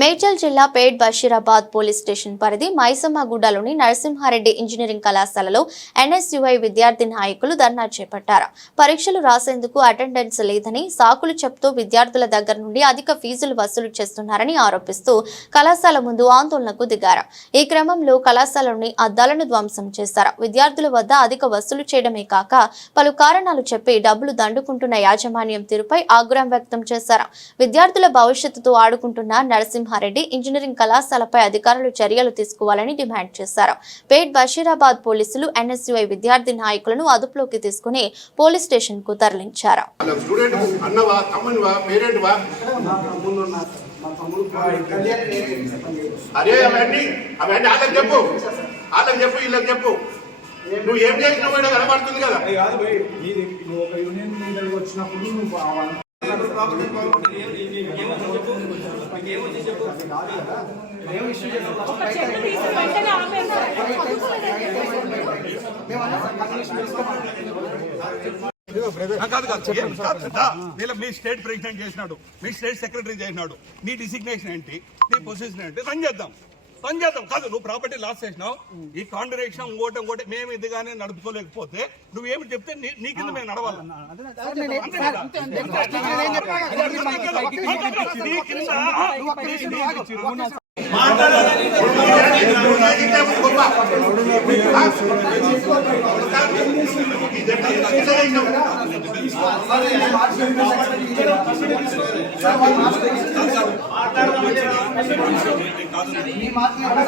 మేడ్చల్ జిల్లా పేట్ Basheerabad police station పరిధి మైసమ్మగూడలోని నరసింహారెడ్డి ఇంజనీరింగ్ కళాశాలలో ఎన్ఎస్యుఐ విద్యార్థి నాయకులు ధర్నా చేపట్టారు. పరీక్షలు రాసేందుకు అటెండెన్స్ లేదని సాకులు చెప్తూ విద్యార్థుల దగ్గర నుండి అధిక ఫీజులు వసూలు చేస్తున్నారని ఆరోపిస్తూ కళాశాల ముందు ఆందోళనకు దిగారు. ఈ క్రమంలో కళాశాలలోని అద్దాలను ధ్వంసం చేశారు. విద్యార్థుల వద్ద అధిక వసూలు చేయడమే కాక పలు కారణాలు చెప్పి డబ్బులు దండుకుంటున్న యాజమాన్యం తీరుపై ఆగ్రహం వ్యక్తం చేశారు. విద్యార్థుల భవిష్యత్తుతో ఆడుకుంటున్న నరసింహారెడ్డి ఇంజనీరింగ్ కళాశాలపై అధికారులు చర్యలు తీసుకోవాలని డిమాండ్ చేశారు పేట్ బషీరాబాద్ పోలీసులు ఎన్ఎస్యుఐ విద్యార్థి నాయకులను అదుపులోకి తీసుకుని పోలీస్ స్టేషన్కు తరలించారు నువ్వు ఏం చేసినావు కూడా కనబడుతుంది కదా నువ్వు ఒక యూనియన్ వచ్చినప్పుడు నువ్వు కాదు కాదు. వీళ్ళ మీ స్టేట్ ప్రెసిడెంట్ చేసినాడు. మీ స్టేట్ సెక్రటరీ చేసినాడు. నీ డిసిగ్నేషన్ ఏంటి? నీ పొజిషన్ ఏంటి? రన్ చేద్దాం. పని చేద్దాం కాదు నువ్వు ప్రాపర్టీ లాస్ చేసినావు ఈ కాంటర్ ఇంకోటి ఇంకోటి మేము ఇదిగానే నడుపుకోలేకపోతే నువ్వు ఏమి చెప్తే నీ కింద మేము నడవాలి మాట్లాడాలి మీ మాట్లాడే